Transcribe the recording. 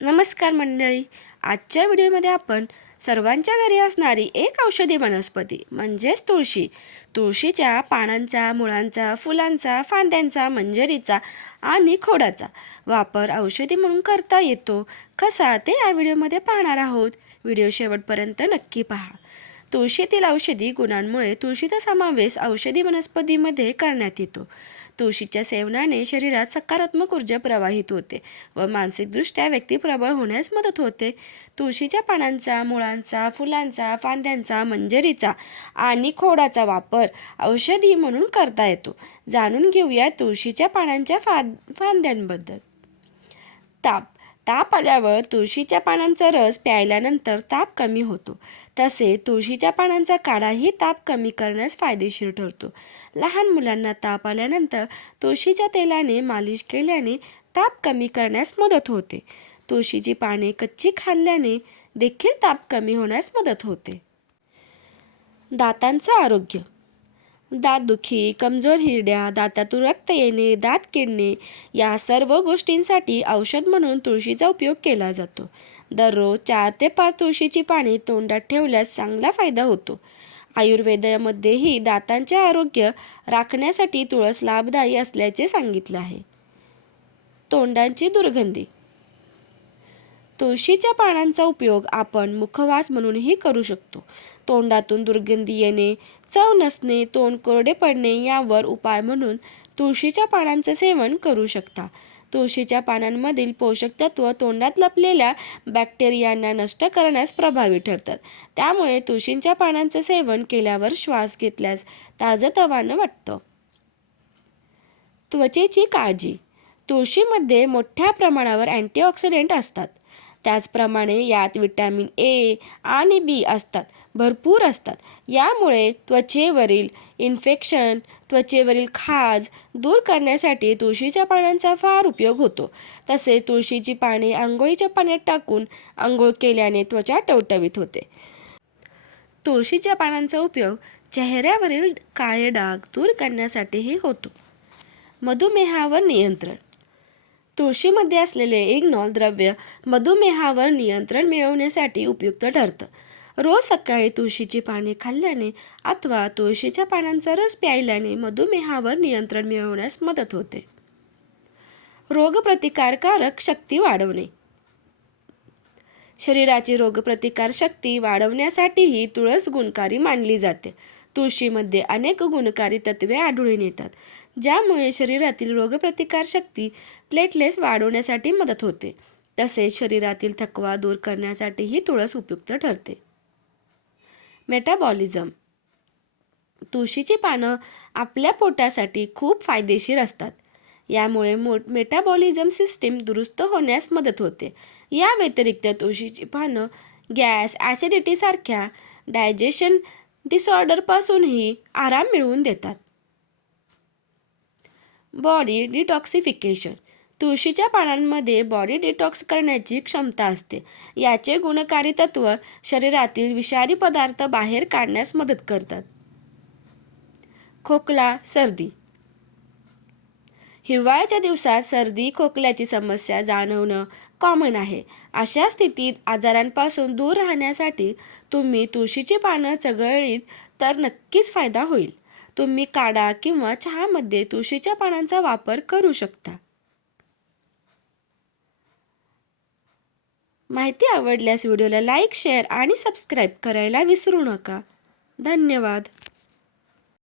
नमस्कार मंडळी. आजच्या व्हिडिओमध्ये आपण सर्वांच्या घरी असणारी एक औषधी वनस्पती म्हणजेच तुळशी, तुळशीच्या पानांचा, मुळांचा, फुलांचा, फांद्यांचा, मंजरीचा आणि खोडाचा वापर औषधी म्हणून करता येतो कसा ते या व्हिडिओमध्ये पाहणार आहोत. व्हिडिओ शेवटपर्यंत नक्की पहा. तुळशीतील औषधी गुणांमुळे तुळशीचा समावेश औषधी वनस्पतीमध्ये करण्यात येतो. तुळशीच्या सेवनाने शरीरात सकारात्मक ऊर्जा प्रवाहित होते व मानसिकदृष्ट्या व्यक्ती प्रबळ होण्यास मदत होते. तुळशीच्या पानांचा, मुळांचा, फुलांचा, फांद्यांचा, मंजरीचा आणि खोडाचा वापर औषधी म्हणून करता येतो. जाणून घेऊया तुळशीच्या पानांच्या फांद्यांबद्दल. ताप ताप आल्यावर तुळशीच्या पानांचा रस प्यायल्यानंतर ताप कमी होतो. तसे तुळशीच्या पानांचा काढाही ताप कमी करण्यास फायदेशीर ठरतो. लहान मुलांना ताप आल्यानंतर तुळशीच्या तेलाने मालिश केल्याने ताप कमी करण्यास मदत होते. तुळशीची पाने कच्ची खाल्ल्याने देखील ताप कमी होण्यास मदत होते. दातांचं आरोग्य. दातदुखी, कमजोर हिरड्या, दातातून रक्त येणे, दात किडणे या सर्व गोष्टींसाठी औषध म्हणून तुळशीचा उपयोग केला जातो. दररोज 4 ते 5 तुळशीची पाने तोंडात ठेवल्यास चांगला फायदा होतो. आयुर्वेदामध्येही दातांचे आरोग्य राखण्यासाठी तुळस लाभदायी असल्याचे सांगितले आहे. तोंडाची दुर्गंधी. तुळशीच्या पानांचा उपयोग आपण मुखवास म्हणूनही करू शकतो. तोंडातून दुर्गंधी येणे, चव नसणे, तोंड कोरडे पडणे यावर उपाय म्हणून तुळशीच्या पानांचे सेवन करू शकता. तुळशीच्या पानांमधील पोषक तत्व तोंडात लपलेल्या बॅक्टेरियांना नष्ट करण्यास प्रभावी ठरतात. त्यामुळे तुळशीच्या पानांचे सेवन केल्यावर श्वास घेतल्यास ताजतवानं वाटतं. त्वचेची काळजी. तुळशीमध्ये मोठ्या प्रमाणावर अँटीऑक्सिडंट असतात. त्याचप्रमाणे यात व्हिटॅमिन ए आणि बी भरपूर असतात. यामुळे त्वचेवरील इन्फेक्शन, त्वचेवरील खाज दूर करण्यासाठी तुळशीच्या पानांचा फार उपयोग होतो. तसेच तुळशीची पाने आंघोळीच्या पाण्यात टाकून आंघोळ केल्याने त्वचा टवटवीत होते. तुळशीच्या पानांचा उपयोग चेहऱ्यावरील काळे डाग दूर करण्यासाठीही होतो. मधुमेहावर नियंत्रण. तुळशीमध्ये असलेले इग्नॉल द्रव्य मधुमेहावर नियंत्रण मिळवण्यासाठी उपयुक्त ठरतं. रोज सकाळी तुळशीची पाने खाल्ल्याने अथवा तुळशीच्या पानांचा रस प्यायल्याने मधुमेहावर नियंत्रण मिळवण्यास मदत होते. रोगप्रतिकारक शक्ती वाढवणे. शरीराची रोगप्रतिकार शक्ती वाढवण्यासाठीही तुळस गुणकारी मानली जाते. तुळशीमध्ये अनेक गुणकारी तत्वे आढळून येतात, ज्यामुळे शरीरातील रोगप्रतिकार शक्ती प्लेटलेट्स वाढवण्यासाठी मदत होते. तसेच शरीरातील थकवा दूर करण्यासाठीही तुळस उपयुक्त ठरते. मेटाबॉलिझम. तुळशीची पानं आपल्या पोटासाठी खूप फायदेशीर असतात. यामुळे मेटाबॉलिझम सिस्टीम दुरुस्त होण्यास मदत होते. या व्यतिरिक्त तुळशीची पानं गॅस, ॲसिडिटी सारख्या डायजेशन डिसऑर्डरपासूनही आराम मिळवून देतात. Body detoxification. तुळशीच्या पानांमध्ये बॉडी डिटॉक्स करण्याची क्षमता असते. याचे गुणकारी तत्व शरीरातील विषारी पदार्थ बाहेर काढण्यास मदत करतात. खोकला, सर्दी. हिवाळ्याच्या दिवसात सर्दी, खोकल्याची समस्या जाणवणं कॉमन आहे. अशा स्थितीत आजारांपासून दूर राहण्यासाठी तुम्ही तुळशीची पानं चघळलीत तर नक्कीच फायदा होईल. तुम्ही काढा किंवा चहामध्ये तुळशीच्या पानांचा वापर करू शकता. माहिती आवडल्यास व्हिडिओला लाईक, शेअर आणि सबस्क्राईब करायला विसरू नका. धन्यवाद.